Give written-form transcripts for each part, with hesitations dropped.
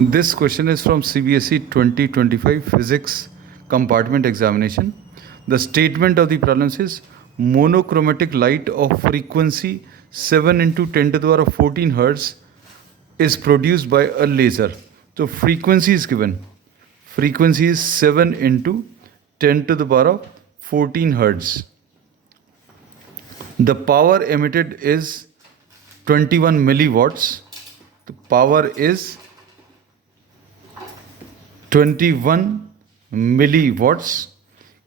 This question is from CBSE 2025 Physics Compartment Examination. The statement of the problem says monochromatic light of frequency 7 into 10 to the power of 14 hertz is produced by a laser. So frequency is given. Frequency is 7 into 10 to the power of 14 hertz. The power emitted is 21 milliwatts. The power is 21 milliwatts.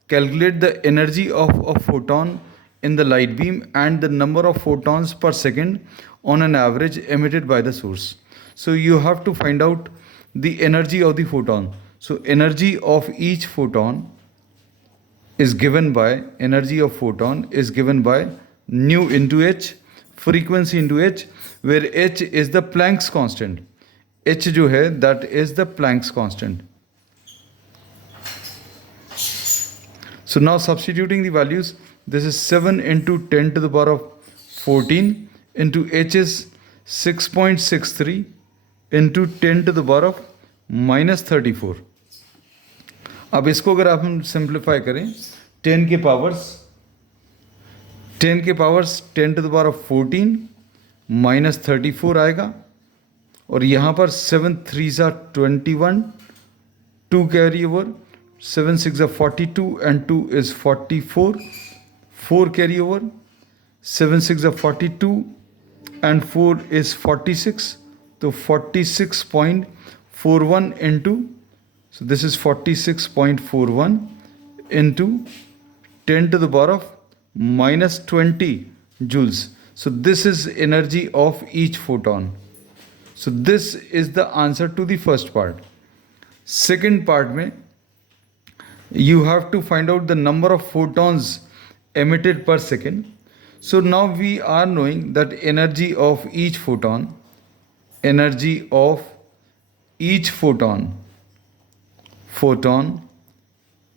Calculate the energy of a photon in the light beam and the number of photons per second on an average emitted by the source. So you have to find out the energy of the photon. So energy of each photon is given by nu into h, frequency into h, where h is the Planck's constant. h जो है that is the Planck's constant. So now substituting the values, this is 7 into 10 to the power of 14 into h is 6.63 into 10 to the power of minus 34. अब इसको अगर आप हम simplify करें 10 के powers 10 to the power of 14 minus 34 आएगा और यहाँ पर 7 3s are 21, 2 carry over, 7 6 are 42 and 2 is 44, 4 carry over, 7 6 are 42 and 4 is 46, so 46.41 into, so this is 46.41 into 10 to the power of minus 20 joules. So this is energy of each photon. So this is the answer to the first part. Second part में you have to find out the number of photons emitted per second. So now we are knowing that energy of each photon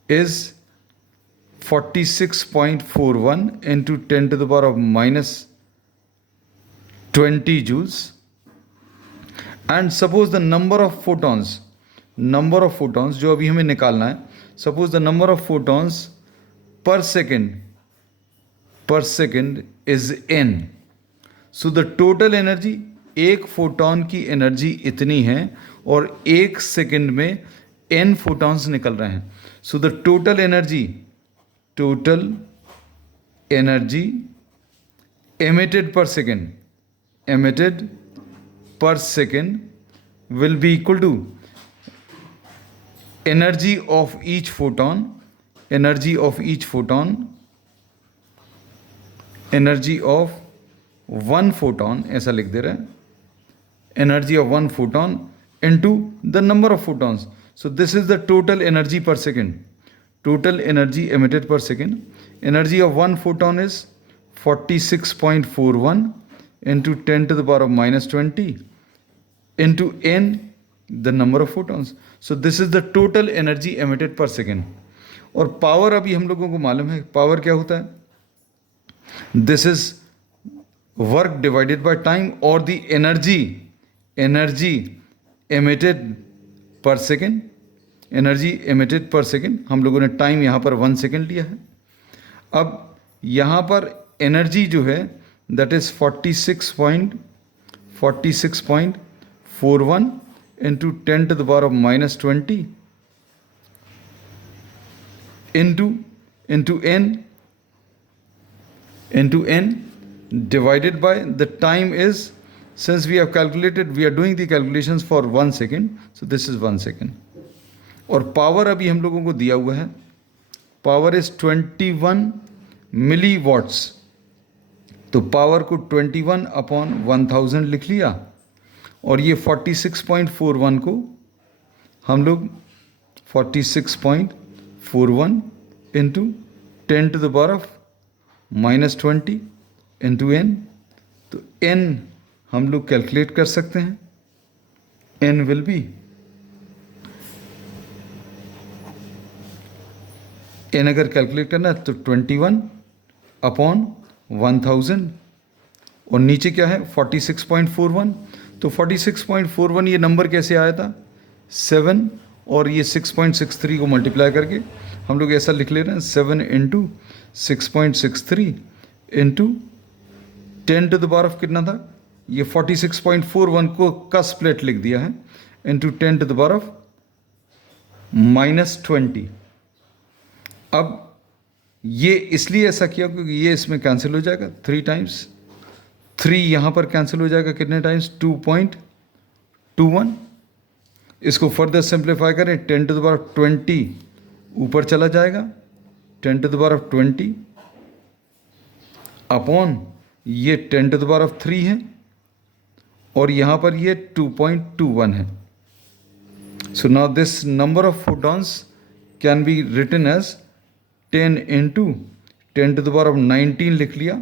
is 46.41 into 10 to the power of minus 20 joules. And suppose the number of photons जो अभी हमें निकालना है, suppose the number of photons per second is n. So the total energy, एक photon की energy इतनी है और एक सेकंड में n photons निकल रहे हैं. So the total energy emitted per second will be equal to energy of one photon, ऐसा लिख दे रहे हैं, energy of one photon into the number of photons. So this is the total energy per second, total energy emitted per second. Energy of one photon is 46.41 into 10 to the power of minus 20 into n, the number of photons. So this is the total energy emitted per second. और power अभी हम लोगों को मालूम है, power क्या होता है? This is work divided by time or the energy emitted per second. हम लोगों ने टाइम यहाँ पर 1 सेकेंड लिया है. अब यहाँ पर एनर्जी जो है that is 46.41 into 10 to the power of minus 20 into n divided by the time is, since we have calculated, we are doing the calculations for 1 second, so this is 1 second. और power अभी हम लोगों को दिया हुआ है, power is 21 मिलीवॉट्स. तो power को 21 अपॉन 1000 लिख लिया और ये 46.41 को हम लोग 46.41 into 10 to the power of minus 20 into n. तो n हम लोग कैलकुलेट कर सकते हैं. n विल बी, n अगर कैलकुलेट करना है तो 21 अपॉन 1000 और नीचे क्या है 46.41. तो 46.41 ये नंबर कैसे आया था? 7 और ये 6.63 को मल्टीप्लाई करके हम लोग ऐसा लिख ले रहे हैं 7 into 6.63 into 10 to the power of कितना था, ये 46.41 को का स्प्लिट लिख दिया है, into 10 to the power of -20। अब ये इसलिए ऐसा किया क्योंकि ये इसमें कैंसिल हो जाएगा 3 टाइम्स, 3 यहाँ पर कैंसिल हो जाएगा कितने टाइम्स, 2.21। इसको फर्दर सिंप्लीफाई करें, 10 टू द पावर 20 ऊपर चला जाएगा, 10 to the power of 20 upon ये 10 टू द पावर ऑफ 3 है और यहाँ पर ये 2.21 है। So now this number of photons can be written as 10 into 10 to the power of 19 लिख लिया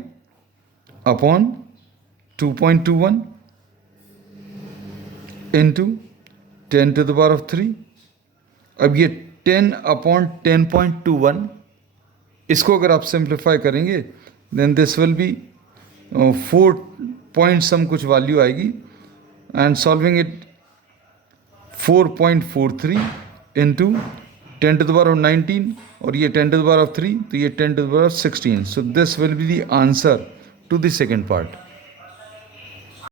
upon 2.21 into 10 to the power of 3। अब ये 10 अपॉन 10.21, इसको अगर आप सिंप्लीफाई करेंगे then this will be 4 point some कुछ वैल्यू आएगी, and solving it 4.43 into 10 to the power of 19 और ये 10 टू द पावर ऑफ 3, तो ये 10 to the power of 16। So this will be the answer to the second part.